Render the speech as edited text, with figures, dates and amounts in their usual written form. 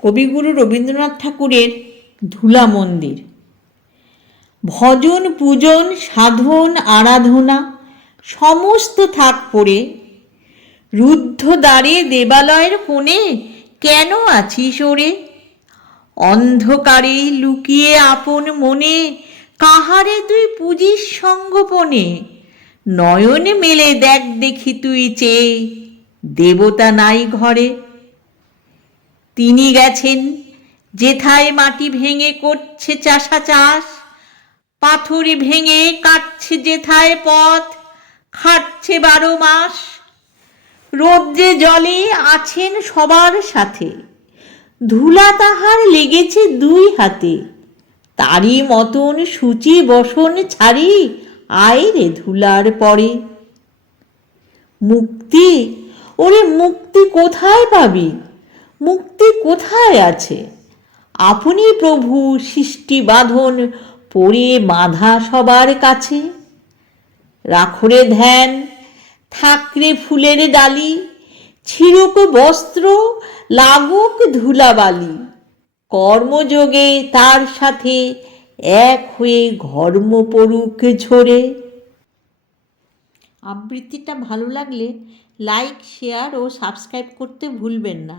কবিগুরু রবীন্দ্রনাথ ঠাকুরের ধুলা মন্দির। ভজন পূজন সাধন আরাধনা সমস্ত থাক পড়ে, রুদ্ধ দ্বারে দেবালয়ের কোণে কেন আছিস ওরে? অন্ধকারে লুকিয়ে আপন মনে কাহারে তুই পুজিস সঙ্গোপনে? নয়নে মেলে দেখ দেখি তুই চেয়ে, দেবতা নাই ঘরে। তিনি গেছেন যেথায় মাটি ভেঙে করছে চাষা চাষ, পাথর ভেঙে কাটছে যেথায় পথ, খাটছে 12 মাস। রৌদ্রে জলে আছেন সবার সাথে, ধুলা তাহার লেগেছে 2 হাতে। তারই মতন সূচি বসন ছাড়ি আয় রে ধুলার পরে। মুক্তি, ওরে মুক্তি কোথায় পাবি? মুক্তি কোথায় আছে? আপনি প্রভু সৃষ্টি বাঁধন পড়ে বাঁধা সবার কাছে। রাখরে ধ্যান, থাকরে ফুলের ডালি, ছিড়ুক বস্ত্র, লাগুক ধুলাবালি। কর্মযোগে তার সাথে এক হয়ে ঘর্ম পড়ুক ঝরে। আবৃত্তিটা ভালো লাগলে লাইক, শেয়ার ও সাবস্ক্রাইব করতে ভুলবেন না।